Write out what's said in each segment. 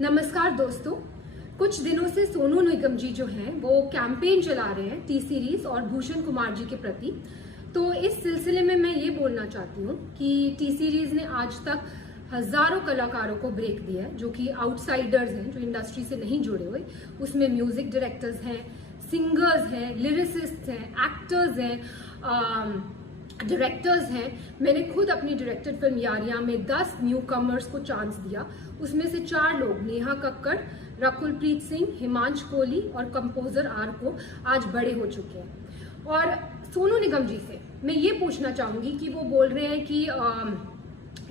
नमस्कार दोस्तों, कुछ दिनों से सोनू निगम जी जो हैं वो कैंपेन चला रहे हैं टी सीरीज और भूषण कुमार जी के प्रति। तो इस सिलसिले में मैं ये बोलना चाहती हूँ कि टी सीरीज ने आज तक हजारों कलाकारों को ब्रेक दिया है जो कि आउटसाइडर्स हैं, जो इंडस्ट्री से नहीं जुड़े हुए। उसमें म्यूजिक डायरेक्टर्स हैं, सिंगर्स हैं, लिरिसिस्ट हैं, एक्टर्स हैं, डायरेक्टर्स हैं। मैंने खुद अपनी डायरेक्टेड फिल्म यारियां में 10 न्यू कमर्स को चांस दिया। उसमें से 4 लोग, नेहा कक्कड़, रकुलप्रीत सिंह, हिमांश कोहली और कंपोजर आर को आज बड़े हो चुके हैं। और सोनू निगम जी से मैं ये पूछना चाहूंगी कि वो बोल रहे हैं कि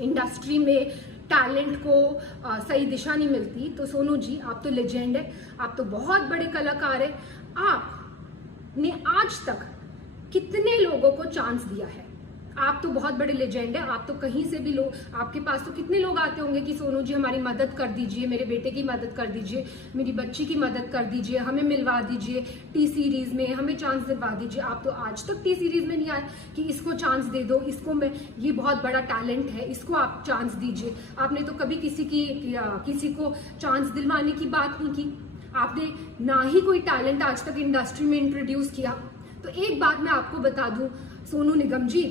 इंडस्ट्री में टैलेंट को सही दिशा नहीं मिलती। तो सोनू जी, आप तो लेजेंड है, आप तो बहुत बड़े कलाकार हैं। आपने आज तक कितने लोगों को चांस दिया है? आप तो बहुत बड़े लेजेंड है, आप तो कहीं से भी लोग, आपके पास तो कितने लोग आते होंगे कि सोनू जी हमारी मदद कर दीजिए, मेरे बेटे की मदद कर दीजिए, मेरी बच्ची की मदद कर दीजिए, हमें मिलवा दीजिए टी सीरीज में, हमें चांस दिलवा दीजिए। आप तो आज तक टी सीरीज में नहीं आए कि इसको चांस दे दो, इसको मैं, ये बहुत बड़ा टैलेंट है, इसको आप चांस दीजिए। आपने तो कभी किसी को चांस दिलवाने की बात नहीं की। आपने ना ही कोई टैलेंट आज तक इंडस्ट्री में इंट्रोड्यूस किया। तो एक बात मैं आपको बता दूं सोनू निगम जी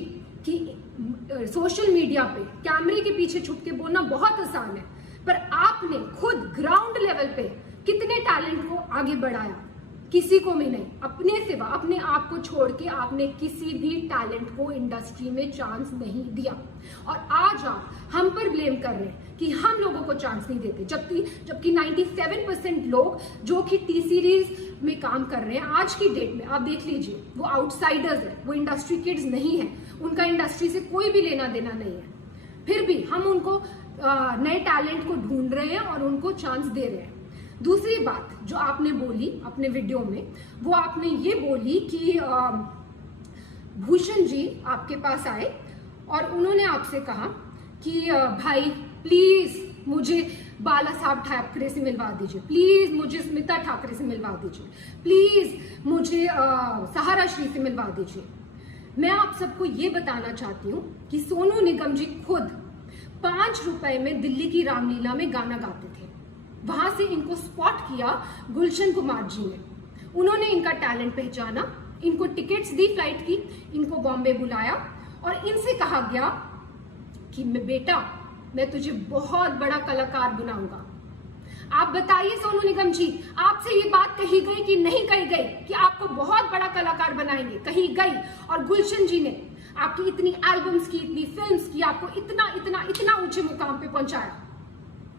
कि सोशल मीडिया पे कैमरे के पीछे छुप के बोलना बहुत आसान है, पर आपने खुद ग्राउंड लेवल पे कितने टैलेंट को आगे बढ़ाया? किसी को भी नहीं। अपने सिवा, अपने आप को छोड़ के आपने किसी भी टैलेंट को इंडस्ट्री में चांस नहीं दिया। और आज आप हम पर ब्लेम कर रहे हैं कि हम लोगों को चांस नहीं देते, जबकि 97% लोग जो कि टी सीरीज में काम कर रहे हैं आज की डेट में, आप देख लीजिए, वो आउटसाइडर्स है, वो इंडस्ट्री किड्स नहीं है, उनका इंडस्ट्री से कोई भी लेना देना नहीं है। फिर भी हम उनको नए टैलेंट को ढूंढ रहे हैं और उनको चांस दे रहे हैं। दूसरी बात जो आपने बोली अपने वीडियो में, वो आपने ये बोली कि भूषण जी आपके पास आए और उन्होंने आपसे कहा कि भाई प्लीज मुझे बाला साहब ठाकरे से मिलवा दीजिए, प्लीज मुझे स्मिता ठाकरे से मिलवा दीजिए, प्लीज मुझे सहारा श्री से मिलवा दीजिए। मैं आप सबको ये बताना चाहती हूँ कि सोनू निगम जी खुद 5 रुपए में दिल्ली की रामलीला में गाना गाते थे। वहां से इनको स्पॉट किया गुलशन कुमार जी ने। उन्होंने इनका टैलेंट पहचाना, इनको टिकट्स दी फ्लाइट की, इनको बॉम्बे बुलाया और इनसे कहा गया कि बेटा मैं तुझे बहुत बड़ा कलाकार बनाऊंगा। आप बताइए सोनू निगम जी, आपसे ये बात कही गई कि नहीं कही गई कि आपको बहुत बड़ा कलाकार बनाएंगे? कही गई। और गुलशन जी ने आपकी इतनी एल्बम्स की, इतनी फिल्म्स की, आपको इतना इतना इतना ऊंचे मुकाम पे पहुंचाया।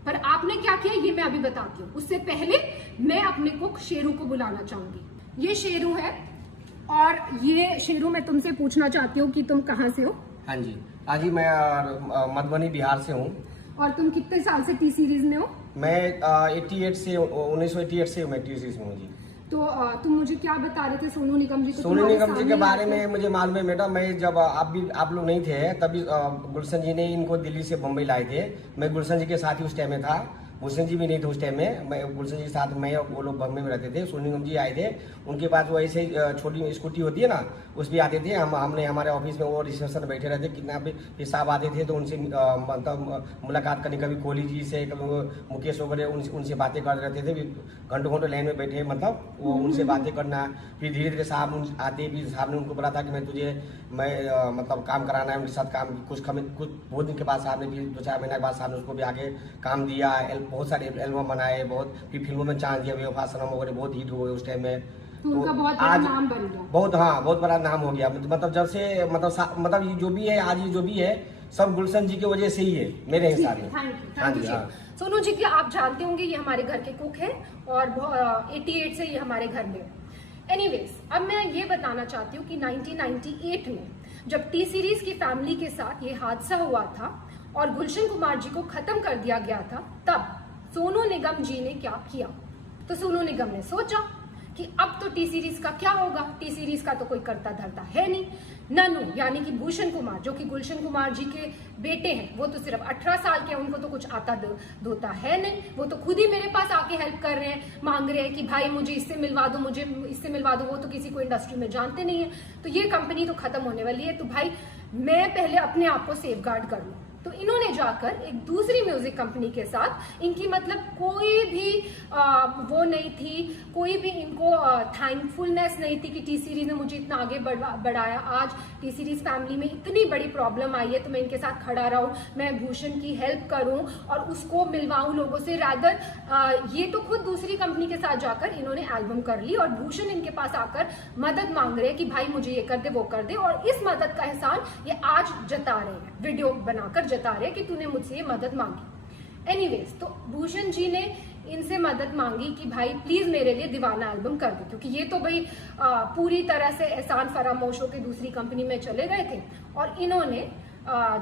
पर आपने क्या किया ये मैं अभी बताती हूँ। उससे पहले मैं अपने कुक शेरू को बुलाना चाहूंगी। ये शेरू है और ये शेरू, मैं तुमसे पूछना चाहती हूँ कि तुम कहाँ से हो? हाँ जी, आज ही मैं मधुबनी बिहार से हूँ। और तुम कितने साल से टी सीरीज में हो? मैं 1988 से मैं टी सीरीज में हूँ जी। तो तुम मुझे क्या बता रहे थे सोनू निगम जी? सोनू निगम जी के बारे में मुझे मालूम है मैडम। मैं जब आप लोग नहीं थे तभी गुलशन जी ने इनको दिल्ली से बम्बई लाए थे। मैं गुलशन जी के साथ ही उस टाइम में था, गुलशन जी भी नहीं थे उस टाइम में। मैं गुलशन जी के साथ, मैं और वो लोग बम्बई में रहते थे। सोनू निगम जी आए थे, उनके पास वो ऐसे छोटी स्कूटी होती है ना, उस भी आते थे। हमने हमारे ऑफिस में वो रिसेप्शन बैठे रहते, कितना भी साहब आते थे तो उनसे मतलब मुलाकात करने, कभी कोहली जी से, कभी मुकेश वगैरह, उनसे बातें कर रहते थे। घंटों घंटों लाइन में बैठे, मतलब वो उनसे बातें करना। फिर धीरे धीरे साहब आते, फिर साहब ने उनको बोला था कि मैं मतलब काम कराना है उनके साथ। काम कुछ बहुत दिन के बाद साहब ने, फिर 2-4 महीने के बाद साहब ने उसको भी आगे काम दिया। बहुत सारे एल्बम बनाए, बहुत फिर फिल्मों में चांस दिया, बेवफा सनम वगैरह बहुत हिट हुए उस टाइम में। तो उनका बहुत बड़ा नाम बन गया। बहुत बड़ा नाम हो गया। मतलब जब से मतलब ये जो भी है आज, ये जो भी है सब गुलशन जी की वजह से ही है मेरे हिसाब में। Thank you. सोनू जी की आप जानते होंगे ये हमारे घर के कुक है और 88 से ये हमारे घर में। एनीवेज, अब मैं ये बताना चाहती हूँ कि 1998 में जब टी सीरीज की फैमिली के साथ ये हादसा हुआ था और गुलशन कुमार जी को खत्म कर दिया गया था, तब सोनू निगम जी ने क्या किया? तो सोनू निगम ने सोचा कि अब तो टी सीरीज का क्या होगा, टी सीरीज का तो कोई करता धरता है नहीं। ननू यानी कि भूषण कुमार, जो कि गुलशन कुमार जी के बेटे हैं, वो तो सिर्फ 18 साल के हैं, उनको तो कुछ आता धोता है नहीं। वो तो खुद ही मेरे पास आके हेल्प कर रहे हैं, मांग रहे हैं कि भाई मुझे इससे मिलवा दो, मुझे इससे मिलवा दो। वो तो किसी को इंडस्ट्री में जानते नहीं है। तो ये कंपनी तो खत्म होने वाली है। तो भाई मैं पहले अपने आप को सेफगार्ड कर लूं। तो इन्होंने जाकर एक दूसरी म्यूजिक कंपनी के साथ, इनकी मतलब कोई भी वो नहीं थी, कोई भी इनको थैंकफुलनेस नहीं थी कि टी सीरीज ने मुझे इतना आगे बढ़ाया। आज टी सीरीज फैमिली में इतनी बड़ी प्रॉब्लम आई है तो मैं इनके साथ खड़ा रहूं, मैं भूषण की हेल्प करूं और उसको मिलवाऊं लोगों से। रादर ये तो खुद दूसरी कंपनी के साथ जाकर इन्होंने एल्बम कर ली और भूषण इनके पास आकर मदद मांग रहे हैं कि भाई मुझे ये कर दे वो कर दे, और इस मदद का एहसान ये आज जता रहे हैं, वीडियो बनाकर जता रहे कि तूने मुझसे ये मदद मांगी। एनीवेज, तो भूषण जी ने इनसे मदद मांगी कि भाई प्लीज मेरे लिए दीवाना एल्बम कर दे, क्योंकि ये तो भाई पूरी तरह से एहसान फरामोश होकर दूसरी कंपनी में चले गए थे। और इन्होंने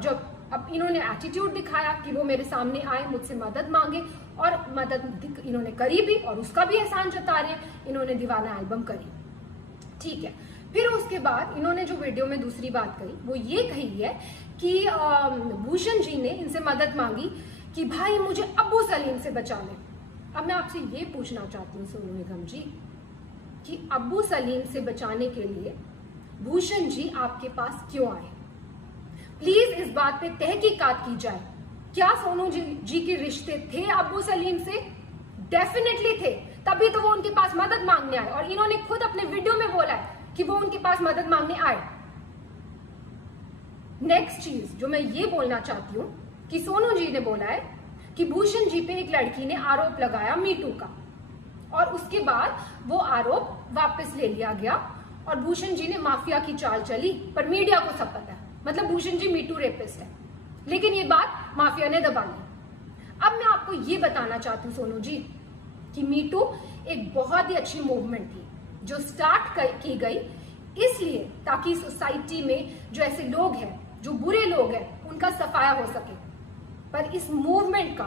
जब अब इन्होंने एटीट्यूड दिखाया कि वो मेरे सामने आए, मुझसे मदद मांगे, और मदद इन्होंने करी भी और उसका भी एहसान जता रहे हैं। इन्होंने दीवाना एल्बम करी, ठीक है। फिर उसके बाद इन्होंने जो वीडियो में दूसरी बात कही वो ये कही है कि भूषण जी ने इनसे मदद मांगी कि भाई मुझे अब्बू सलीम से बचा ले। अब मैं आपसे ये पूछना चाहती हूँ सोनू निगम जी कि अब्बू सलीम से बचाने के लिए भूषण जी आपके पास क्यों आए? प्लीज इस बात पे तहकीकात की जाए। क्या सोनू जी के रिश्ते थे अब्बू सलीम से? डेफिनेटली थे, तभी तो वो उनके पास मदद मांगने आए, और इन्होंने खुद अपने वीडियो में बोला है कि वो उनके पास मदद मांगने आए। नेक्स्ट चीज जो मैं ये बोलना चाहती हूँ कि सोनू जी ने बोला है कि भूषण जी पे एक लड़की ने आरोप लगाया मीटू का, और उसके बाद वो आरोप वापस ले लिया गया और भूषण जी ने माफिया की चाल चली, पर मीडिया को सब पता है, मतलब भूषण जी मीटू रेपिस्ट है, लेकिन ये बात माफिया ने दबा ली। अब मैं आपको ये बताना चाहती हूँ सोनू जी कि मीटू एक बहुत ही अच्छी मूवमेंट थी जो स्टार्ट की गई इसलिए ताकि सोसाइटी में जो ऐसे लोग हैं, जो बुरे लोग हैं, उनका सफाया हो सके। पर इस मूवमेंट का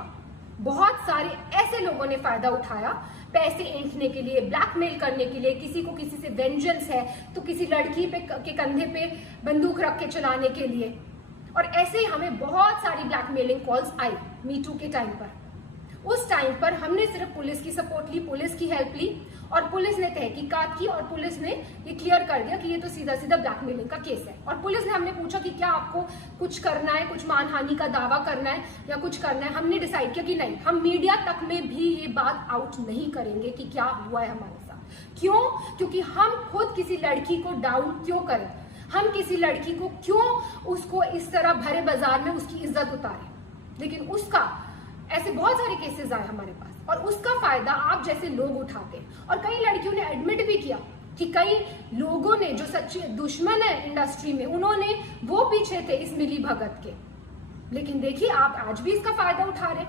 बहुत सारे ऐसे लोगों ने फायदा उठाया, पैसे ऐंठने के लिए, ब्लैकमेल करने के लिए, किसी को किसी से वेंजेंस है तो किसी लड़की के कंधे पे बंदूक रख के चलाने के लिए, और ऐसे ही हमें बहुत सारी ब्लैकमेलिंग कॉल्स आई मीटू के टाइम पर। उस टाइम पर हमने सिर्फ पुलिस की सपोर्ट ली, पुलिस की हेल्प ली, और पुलिस ने तहकीकात की और पुलिस ने ये क्लियर कर दिया कि ये तो सीधा सीधा ब्लैकमेलिंग का केस है। और पुलिस ने हमने पूछा कि क्या आपको कुछ करना है, कुछ मानहानि का दावा करना है या कुछ करना है। हमने डिसाइड किया कि नहीं, हम मीडिया तक में भी ये बात आउट नहीं करेंगे कि क्या हुआ है हमारे साथ। क्यों? क्योंकि हम खुद किसी लड़की को डाउन क्यों करें, हम किसी लड़की को क्यों उसको इस तरह भरे बाजार में उसकी इज्जत उतारें। लेकिन उसका ऐसे बहुत सारे केसेस आए हमारे पास, और उसका फायदा आप जैसे लोग उठाते हैं। और कई लड़कियों ने एडमिट भी किया कि कई लोगों ने जो सच्चे दुश्मन है इंडस्ट्री में, उन्होंने वो पीछे थे इस मिली भगत के, लेकिन देखिए आप आज भी इसका फायदा उठा रहे।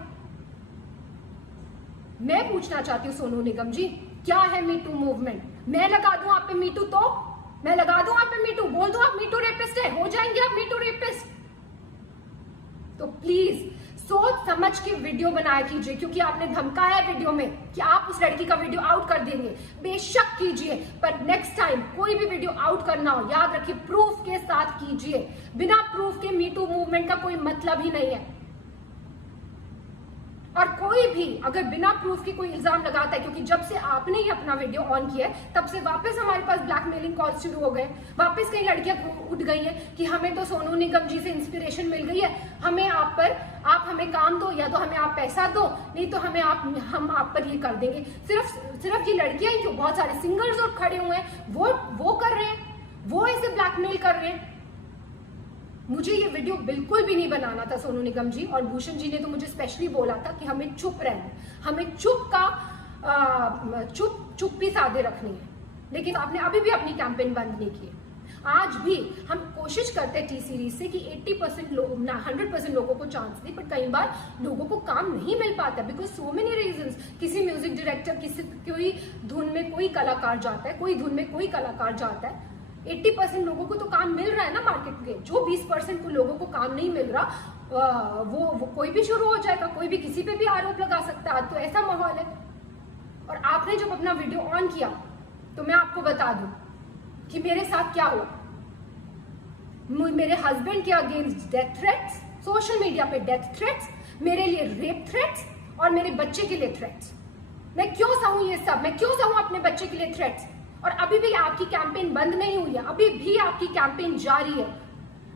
मैं पूछना चाहती हूँ सोनू निगम जी, क्या है मीटू मूवमेंट? मैं लगा दूं आप पे मीटू, तो मैं लगा दूं आप पे मीटू, बोल दो आप मीटू रेपिस्ट है, हो जाएंगे आप मीटू रेपिस्ट। तो प्लीज सोच समझ के वीडियो बनाया कीजिए, क्योंकि आपने धमकाया वीडियो में कि आप उस लड़की का वीडियो आउट कर देंगे। बेशक कीजिए, पर नेक्स्ट टाइम कोई भी वीडियो आउट करना हो, याद रखिए प्रूफ के साथ कीजिए। बिना प्रूफ के मीटू मूवमेंट का कोई मतलब ही नहीं है। और कोई भी अगर बिना प्रूफ के कोई इल्जाम लगाता है, क्योंकि जब से आपने ये अपना वीडियो ऑन किया है तब से वापस हमारे पास ब्लैकमेलिंग कॉल शुरू हो गए, वापस कई लड़कियां उठ गई हैं कि हमें तो सोनू निगम जी से इंस्पिरेशन मिल गई है, हमें आप हमें काम दो, या तो हमें आप पैसा दो, नहीं तो हम आप पर ये कर देंगे। सिर्फ ये लड़कियां ही क्यों, बहुत सारे सिंगर्स और खड़े हुए हैं, वो कर रहे हैं, वो ऐसे ब्लैकमेल कर रहे हैं। मुझे ये वीडियो बिल्कुल भी नहीं बनाना था सोनू निगम जी, और भूषण जी ने तो मुझे स्पेशली बोला था कि हमें चुप रहना है, हमें चुप्पी साधे रखनी है। लेकिन आपने अभी भी अपनी कैंपेन बंद नहीं की। आज भी हम कोशिश करते हैं टी सीरीज से कि 80% लोग 100% लोगों को चांस दे, पर कई बार लोगों को काम नहीं मिल पाता बिकॉज सो मेनी रीजंस। किसी म्यूजिक डायरेक्टर, कोई धुन में कोई कलाकार जाता है, कोई धुन में कोई कलाकार जाता है। 80% लोगों को तो काम मिल रहा है ना मार्केट के, जो 20% को लोगों को काम नहीं मिल रहा वो कोई भी शुरू हो जाएगा, कोई भी किसी पे भी आरोप लगा सकता है। तो ऐसा माहौल है। और आपने जब अपना वीडियो ऑन किया तो मैं आपको बता दूं कि मेरे साथ क्या हुआ। मेरे हस्बैंड के against death threats, social media पे डेथ थ्रेट्स, मेरे लिए रेप थ्रेट्स और मेरे बच्चे के लिए थ्रेट्स। मैं क्यों सहूं ये सब, मैं क्यों सहूं अपने बच्चे के लिए थ्रेट्स? और अभी भी आपकी कैंपेन बंद नहीं हुई है, अभी भी आपकी कैंपेन जारी है।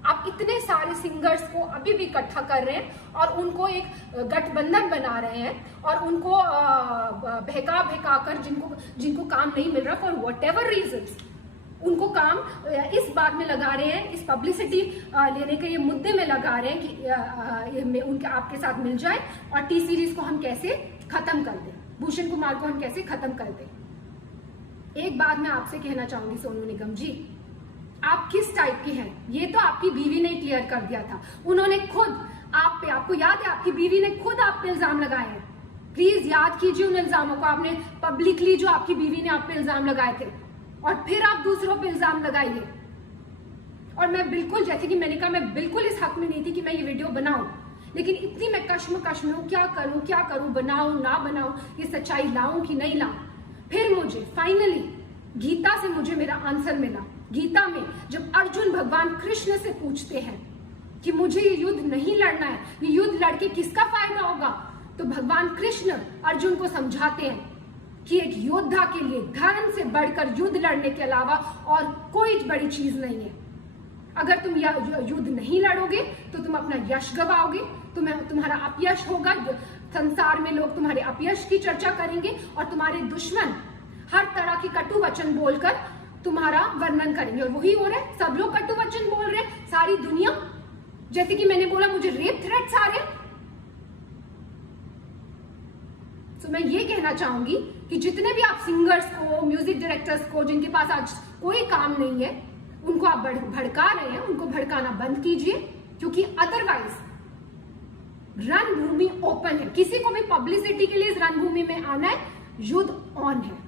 आप इतने सारे सिंगर्स को अभी भी इकट्ठा कर रहे हैं और उनको एक गठबंधन बना रहे हैं और उनको बहका कर जिनको काम नहीं मिल रहा फॉर व्हाटएवर रीजंस, उनको काम इस बात में लगा रहे हैं, इस पब्लिसिटी लेने के ये मुद्दे में लगा रहे हैं कि उनके आपके साथ मिल जाए और टी सीरीज को हम कैसे खत्म कर दें, भूषण कुमार को हम कैसे खत्म कर दें। एक बात मैं आपसे कहना चाहूंगी सोनू निगम जी, आप किस टाइप की हैं ये तो आपकी बीवी ने क्लियर कर दिया था। उन्होंने खुद आप पे, आपको याद है, आपकी बीवी ने खुद आप पे इल्जाम लगाए हैं। प्लीज याद कीजिए उन इल्जामों को, आपने पब्लिकली जो आपकी बीवी ने आप पे इल्जाम लगाए थे और फिर आप दूसरों पे इल्जाम लगाइए। और मैं बिल्कुल, जैसे कि मैंने कहा, मैं बिल्कुल इस हक में नहीं थी कि मैं ये वीडियो बनाऊं, लेकिन इतनी मैं कश्मकश में हूं, क्या करूं, बनाऊं ना बनाऊं, ये सच्चाई लाऊं कि नहीं लाऊं। फिर मुझे फाइनली गीता से मुझे मेरा आंसर मिला। गीता में जब अर्जुन भगवान कृष्ण से पूछते हैं कि मुझे ये युद्ध नहीं लड़ना है, ये युद्ध लड़के किसका फायदा होगा, तो भगवान कृष्ण अर्जुन को समझाते हैं कि एक योद्धा के लिए धर्म से बढ़कर युद्ध लड़ने के अलावा और कोई बड़ी चीज नहीं है। अगर तुम युद्ध नहीं लड़ोगे तो तुम अपना यश गवाओगे, तुम्हारा अपयश होगा, संसार में लोग तुम्हारे अपयश की चर्चा करेंगे और तुम्हारे दुश्मन हर तरह की कटु वचन बोलकर तुम्हारा वर्णन करेंगे। और वही हो रहा है, सब लोग कटु वचन बोल रहे हैं, सारी दुनिया। जैसे कि मैंने बोला, मुझे रेप थ्रेट्स आ रहे। तो मैं ये कहना चाहूंगी कि जितने भी आप सिंगर्स को, म्यूजिक डायरेक्टर्स को, जिनके पास आज कोई काम नहीं है, उनको आप भड़का रहे हैं, उनको भड़काना बंद कीजिए, क्योंकि अदरवाइज रणभूमि ओपन है। किसी को भी पब्लिसिटी के लिए इस रणभूमि में आना है, युद्ध ऑन है।